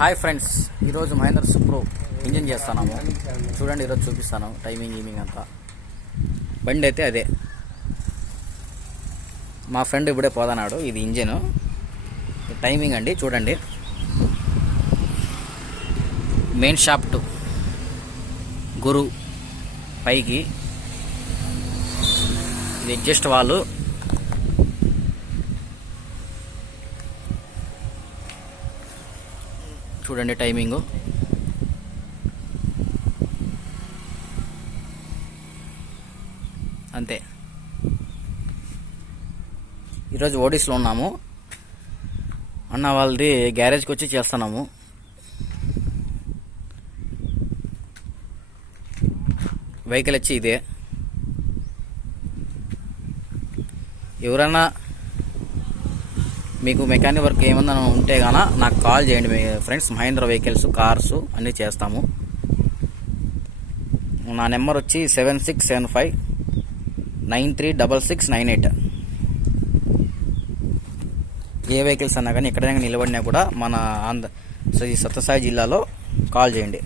Hi friends, ఈరోజు Mahindra Supro engine చేస్తున్నాము. చూడండి, ఈరోజు చూపిస్తాను టైమింగ్ అంతా. బండి అయితే అదే, మా ఫ్రెండ్ ఇప్పుడే పోదన్నాడు. ఇది ఇంజిన్ టైమింగ్ అండి. చూడండి, మెయిన్ షాఫ్ట్ గురు పైకి, ఇది అడ్జస్ట్ వాల్, చూడండి టైమింగ్. అంతే. ఈరోజు ఓడిస్లో ఉన్నాము. అన్న వాళ్ళది గ్యారేజ్కి వచ్చి చేస్తున్నాము. వెహికల్ వచ్చి ఇదే. ఎవరన్నా మీకు మెకానిక్ వర్క్ ఏమన్నా ఉంటే గాన నాకు కాల్ చేయండి మీ ఫ్రెండ్స్. మహేంద్ర వెహికల్స్, కార్స్ అన్నీ చేస్తాము. నా నెంబర్ వచ్చి 7675936698. ఏ వెహికల్స్ అన్నా కానీ ఎక్కడైనా నిలబడినా కూడా మన సత్యసాయి జిల్లాలో కాల్ చేయండి.